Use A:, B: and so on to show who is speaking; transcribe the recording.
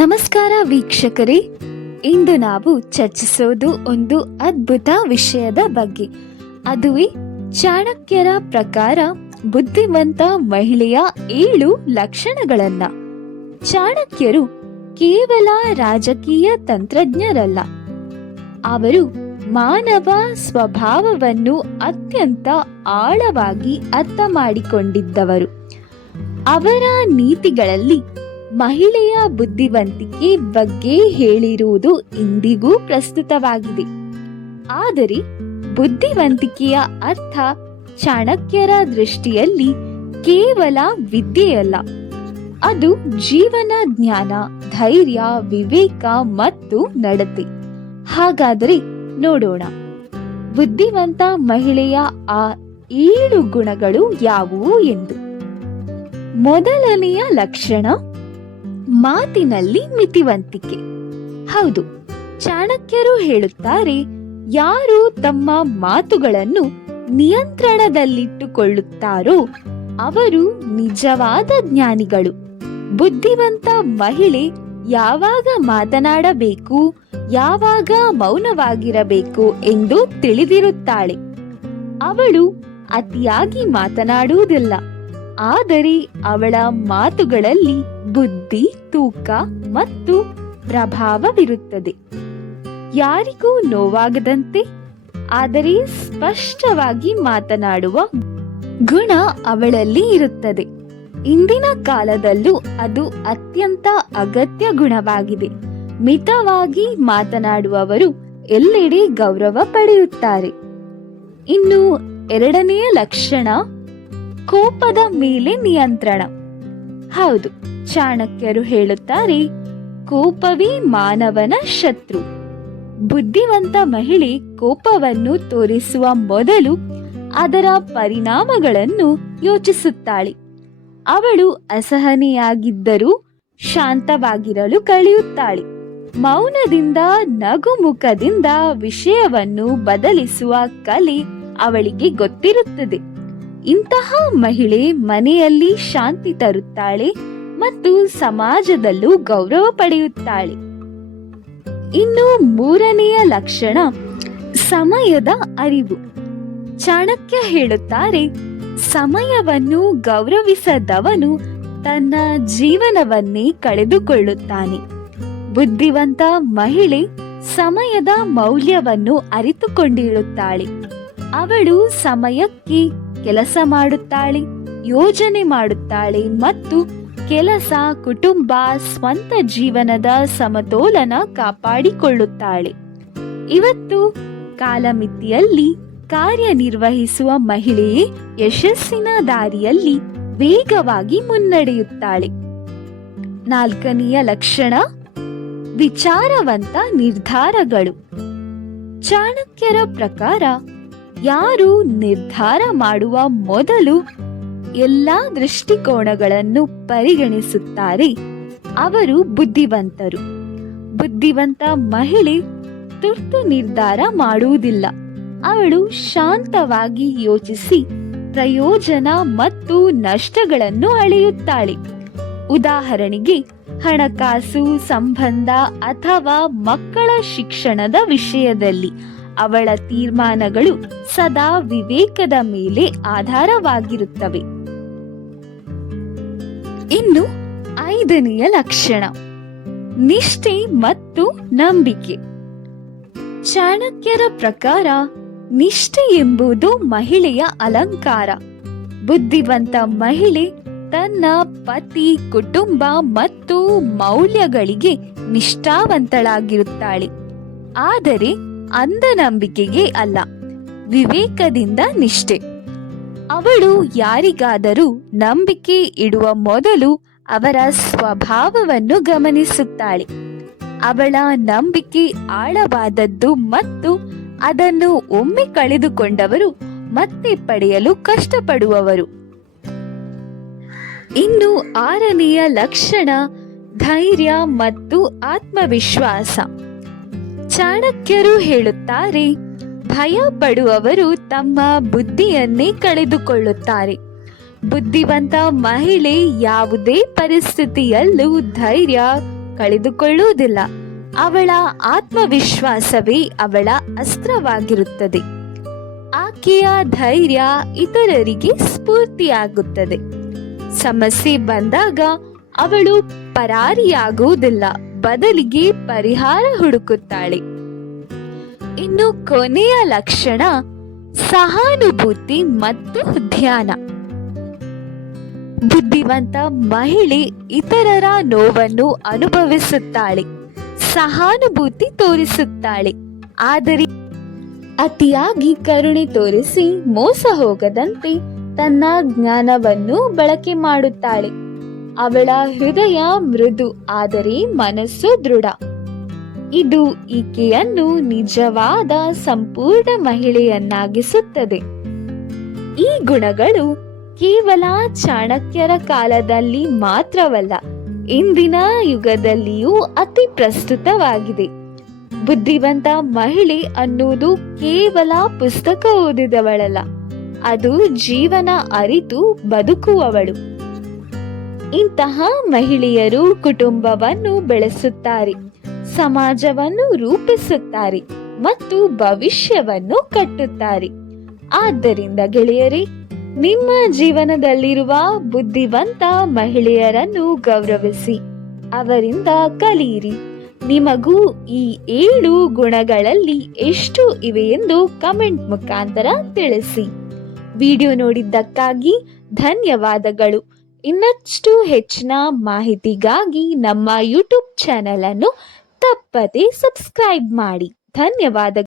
A: ನಮಸ್ಕಾರ ವೀಕ್ಷಕರೇ. ಇಂದು ನಾವು ಚರ್ಚಿಸೋದು ಒಂದು ಅದ್ಭುತ ವಿಷಯದ ಬಗ್ಗೆ. ಅದುವೇ ಚಾಣಕ್ಯರ ಪ್ರಕಾರ ಬುದ್ಧಿವಂತ ಮಹಿಳೆಯ ಏಳು ಲಕ್ಷಣಗಳನ್ನ. ಚಾಣಕ್ಯರು ಕೇವಲ ರಾಜಕೀಯ ತಂತ್ರಜ್ಞರಲ್ಲ. ಅವರು ಮಾನವ ಸ್ವಭಾವವನ್ನು ಅತ್ಯಂತ ಆಳವಾಗಿ ಅರ್ಥ ಮಾಡಿಕೊಂಡಿದ್ದವರು ಅವರ ನೀತಿಗಳಲ್ಲಿ ಮಹಿಳೆಯ ಬುದ್ಧಿವಂತಿಕೆ ಬಗ್ಗೆ ಹೇಳಿರುವುದು ಇಂದಿಗೂ ಪ್ರಸ್ತುತವಾಗಿದೆ. ಆದರೆ ಬುದ್ಧಿವಂತಿಕೆಯ ಅರ್ಥ ಚಾಣಕ್ಯರ ದೃಷ್ಟಿಯಲ್ಲಿ ಕೇವಲ ವಿದ್ಯೆಯಲ್ಲ. ಅದು ಜೀವನ ಜ್ಞಾನ, ಧೈರ್ಯ, ವಿವೇಕ ಮತ್ತು ನಡತೆ. ಹಾಗಾದರೆ ನೋಡೋಣ. ಬುದ್ಧಿವಂತ ಮಹಿಳೆಯ ಆ ಏಳು ಗುಣಗಳು ಯಾವುವು ಎಂದು. ಮೊದಲನೆಯ ಲಕ್ಷಣ ಮಾತಿನಲ್ಲಿ ಮಿತಿವಂತಿಕೆ. ಹೌದು, ಚಾಣಕ್ಯರು ಹೇಳುತ್ತಾರೆ, ಯಾರು ತಮ್ಮ ಮಾತುಗಳನ್ನು ನಿಯಂತ್ರಣದಲ್ಲಿಟ್ಟುಕೊಳ್ಳುತ್ತಾರೋ ಅವರು ನಿಜವಾದ ಜ್ಞಾನಿಗಳು. ಬುದ್ಧಿವಂತ ಮಹಿಳೆ ಯಾವಾಗ ಮಾತನಾಡಬೇಕು, ಯಾವಾಗ ಮೌನವಾಗಿರಬೇಕು ಎಂದು ತಿಳಿದಿರುತ್ತಾಳೆ. ಅವಳು ಅತಿಯಾಗಿ ಮಾತನಾಡುವುದಿಲ್ಲ, ಆದರೆ ಅವಳ ಮಾತುಗಳಲ್ಲಿ ಬುದ್ಧಿ, ತೂಕ ಮತ್ತು ಪ್ರಭಾವವಿರುತ್ತದೆ. ಯಾರಿಗೂ ನೋವಾಗದಂತೆ, ಆದರೆ ಸ್ಪಷ್ಟವಾಗಿ ಮಾತನಾಡುವ ಗುಣ ಅವಳಲ್ಲಿ ಇರುತ್ತದೆ. ಇಂದಿನ ಕಾಲದಲ್ಲೂ ಅದು ಅತ್ಯಂತ ಅಗತ್ಯ ಗುಣವಾಗಿದೆ. ಮಿತವಾಗಿ ಮಾತನಾಡುವವರು ಎಲ್ಲೆಡೆ ಗೌರವ ಪಡೆಯುತ್ತಾರೆ. ಇನ್ನು ಎರಡನೆಯ ಲಕ್ಷಣ, ಕೋಪದ ಮೇಲೆ ನಿಯಂತ್ರಣ. ಹೌದು, ಚಾಣಕ್ಯರು ಹೇಳುತ್ತಾರೆ, ಕೋಪವೇ ಮಾನವನ ಶತ್ರು. ಬುದ್ಧಿವಂತ ಮಹಿಳೆ ಕೋಪವನ್ನು ತೋರಿಸುವ ಮೊದಲು ಅದರ ಪರಿಣಾಮಗಳನ್ನು ಯೋಚಿಸುತ್ತಾಳೆ. ಅವಳು ಅಸಹನೆಯಾಗಿದ್ದರೂ ಶಾಂತವಾಗಿರಲು ಕಲಿಯುತ್ತಾಳೆ. ಮೌನದಿಂದ, ನಗುಮುಖದಿಂದ ವಿಷಯವನ್ನು ಬದಲಿಸುವ ಕಲೆ ಅವಳಿಗೆ ಗೊತ್ತಿರುತ್ತದೆ. ಇಂತಹ ಮಹಿಳೆ ಮನೆಯಲ್ಲಿ ಶಾಂತಿ ತರುತ್ತಾಳೆ ಮತ್ತು ಸಮಾಜದಲ್ಲೂ ಗೌರವ ಪಡೆಯುತ್ತಾಳೆ. ಇನ್ನು ಮೂರನೆಯ ಲಕ್ಷಣ, ಸಮಯದ ಅರಿವು. ಚಾಣಕ್ಯ ಹೇಳುತ್ತಾರೆ, ಸಮಯವನ್ನು ಗೌರವಿಸದವನು ತನ್ನ ಜೀವನವನ್ನೇ ಕಳೆದುಕೊಳ್ಳುತ್ತಾನೆ. ಬುದ್ಧಿವಂತ ಮಹಿಳೆ ಸಮಯದ ಮೌಲ್ಯವನ್ನು ಅರಿತುಕೊಂಡಿರುತ್ತಾಳೆ. ಅವಳು ಸಮಯಕ್ಕೆ ಕೆಲಸ ಮಾಡುತ್ತಾಳೆ, ಯೋಜನೆ ಮಾಡುತ್ತಾಳೆ ಮತ್ತು ಕೆಲಸ ಕುಟುಂಬ ಸ್ವಂತ ಜೀವನದ ಸಮತೋಲನ ಕಾಪಾಡಿಕೊಳ್ಳುತ್ತಾಳೆ. ಇವತ್ತು ಕಾಲಮಿತಿಯಲ್ಲಿ ಕಾರ್ಯನಿರ್ವಹಿಸುವ ಮಹಿಳೆಯೇ ಯಶಸ್ಸಿನ ದಾರಿಯಲ್ಲಿ ವೇಗವಾಗಿ ಮುನ್ನಡೆಯುತ್ತಾಳೆ. ನಾಲ್ಕನೆಯ ಲಕ್ಷಣ, ವಿಚಾರವಂತ ನಿರ್ಧಾರಗಳು. ಚಾಣಕ್ಯರ ಪ್ರಕಾರ ಯಾರು ನಿರ್ಧಾರ ಮಾಡುವ ಮೊದಲು ಎಲ್ಲಾ ದೃಷ್ಟಿಕೋನಗಳನ್ನು ಪರಿಗಣಿಸುತ್ತಾರೆ. ಅವರು ಬುದ್ಧಿವಂತರು. ಬುದ್ಧಿವಂತ ಮಹಿಳೆ ತುರ್ತು ನಿರ್ಧಾರ ಮಾಡುವುದಿಲ್ಲ. ಅವಳು ಶಾಂತವಾಗಿ ಯೋಚಿಸಿ ಪ್ರಯೋಜನ ಮತ್ತು ನಷ್ಟಗಳನ್ನು ಅಳೆಯುತ್ತಾಳೆ. ಉದಾಹರಣೆಗೆ, ಹಣಕಾಸು ಸಂಬಂಧ ಅಥವಾ ಮಕ್ಕಳ ಶಿಕ್ಷಣದ ವಿಷಯದಲ್ಲಿ ಅವಳ ತೀರ್ಮಾನಗಳು ಸದಾ ವಿವೇಕದ ಮೇಲೆ ಆಧಾರವಾಗಿರುತ್ತವೆ. ಇನ್ನು ಐದನೆಯ ಲಕ್ಷಣ. ನಿಷ್ಠೆ ಮತ್ತು ನಂಬಿಕೆ. ಚಾಣಕ್ಯರ ಪ್ರಕಾರ ನಿಷ್ಠೆ ಎಂಬುದು ಮಹಿಳೆಯ ಅಲಂಕಾರ. ಬುದ್ಧಿವಂತ ಮಹಿಳೆ ತನ್ನ ಪತಿ, ಕುಟುಂಬ ಮತ್ತು ಮೌಲ್ಯಗಳಿಗೆ ನಿಷ್ಠಾವಂತಳಾಗಿರುತ್ತಾಳೆ. ಆದರೆ ಅಂಧನಂಬಿಕೆಗೆ ಅಲ್ಲ, ವಿವೇಕದಿಂದ ನಿಷ್ಠೆ. ಅವಳು ಯಾರಿಗಾದರೂ ನಂಬಿಕೆ ಇಡುವ ಮೊದಲು ಅವರ ಸ್ವಭಾವವನ್ನು ಗಮನಿಸುತ್ತಾಳೆ. ಅವಳ ನಂಬಿಕೆ ಆಳವಾದದ್ದು ಮತ್ತು ಅದನ್ನು ಒಮ್ಮೆ ಕಳೆದುಕೊಂಡವರು ಮತ್ತೆ ಪಡೆಯಲು ಕಷ್ಟಪಡುವವರು. ಇನ್ನು ಆರನೆಯ ಲಕ್ಷಣ ಧೈರ್ಯ ಮತ್ತು ಆತ್ಮವಿಶ್ವಾಸ. ಚಾಣಕ್ಯರು ಹೇಳುತ್ತಾರೆ ಭಯ ಪಡುವವರು ತಮ್ಮ ಬುದ್ಧಿಯನ್ನೇ ಕಳೆದುಕೊಳ್ಳುತ್ತಾರೆ. ಬುದ್ಧಿವಂತ ಮಹಿಳೆ ಯಾವುದೇ ಪರಿಸ್ಥಿತಿಯಲ್ಲೂ ಧೈರ್ಯ ಕಳೆದುಕೊಳ್ಳುವುದಿಲ್ಲ. ಅವಳ ಆತ್ಮವಿಶ್ವಾಸವೇ ಅವಳ ಅಸ್ತ್ರವಾಗಿರುತ್ತದೆ. ಆಕೆಯ ಧೈರ್ಯ ಇತರರಿಗೆ ಸ್ಫೂರ್ತಿಯಾಗುತ್ತದೆ. ಸಮಸ್ಯೆ ಬಂದಾಗ ಅವಳು ಪರಾರಿಯಾಗುವುದಿಲ್ಲ. ಬದಲಿಗೆ ಪರಿಹಾರ ಹುಡುಕುತ್ತಾಳೆ. ಇನ್ನು ಕೊನೆಯ ಲಕ್ಷಣ, ಸಹಾನುಭೂತಿ ಮತ್ತು ಧ್ಯಾನ. ಬುದ್ಧಿವಂತ ಮಹಿಳೆ ಇತರರ ನೋವನ್ನು ಅನುಭವಿಸುತ್ತಾಳೆ, ಸಹಾನುಭೂತಿ ತೋರಿಸುತ್ತಾಳೆ. ಆದರೆ ಅತಿಯಾಗಿ ಕರುಣೆ ತೋರಿಸಿ ಮೋಸ ಹೋಗದಂತೆ ತನ್ನ ಜ್ಞಾನವನ್ನು ಬಳಕೆ ಮಾಡುತ್ತಾಳೆ. ಅವಳ ಹೃದಯ ಮೃದು, ಆದರೆ ಮನಸ್ಸು ದೃಢ. ಇದು ಈಕೆಯನ್ನು ನಿಜವಾದ ಸಂಪೂರ್ಣ ಮಹಿಳೆಯನ್ನಾಗಿಸುತ್ತದೆ. ಈ ಗುಣಗಳು ಕೇವಲ ಚಾಣಕ್ಯರ ಕಾಲದಲ್ಲಿ ಮಾತ್ರವಲ್ಲ, ಇಂದಿನ ಯುಗದಲ್ಲಿಯೂ ಅತಿ ಪ್ರಸ್ತುತವಾಗಿದೆ. ಬುದ್ಧಿವಂತ ಮಹಿಳೆ ಅನ್ನುವುದು ಕೇವಲ ಪುಸ್ತಕ ಓದಿದವಳಲ್ಲ, ಅದು ಜೀವನ ಅರಿತು ಬದುಕುವವಳು. ಇಂತಹ ಮಹಿಳೆಯರು ಕುಟುಂಬವನ್ನು ಬೆಳೆಸುತ್ತಾರೆ, ಸಮಾಜವನ್ನು ರೂಪಿಸುತ್ತಾರೆ ಮತ್ತು ಭವಿಷ್ಯವನ್ನು ಕಟ್ಟುತ್ತಾರೆ. ಆದ್ದರಿಂದ ಗೆಳೆಯರೇ, ನಿಮ್ಮ ಜೀವನದಲ್ಲಿರುವ ಬುದ್ಧಿವಂತ ಮಹಿಳೆಯರನ್ನು ಗೌರವಿಸಿ, ಅವರಿಂದ ಕಲಿಯಿರಿ. ನಿಮಗೂ ಈ ಏಳು ಗುಣಗಳಲ್ಲಿ ಎಷ್ಟು ಇವೆ ಎಂದು ಕಮೆಂಟ್ ಮುಖಾಂತರ ತಿಳಿಸಿ. ವಿಡಿಯೋ ನೋಡಿದ್ದಕ್ಕಾಗಿ ಧನ್ಯವಾದಗಳು. ಇನ್ನಷ್ಟು ಹೆಚ್ಚಿನ ಮಾಹಿತಿಗಾಗಿ ನಮ್ಮ ಯೂಟ್ಯೂಬ್ ಚಾನೆಲ್ ಅನ್ನು ತಪ್ಪದೆ ಸಬ್ಸ್ಕ್ರೈಬ್ ಮಾಡಿ. ಧನ್ಯವಾದ.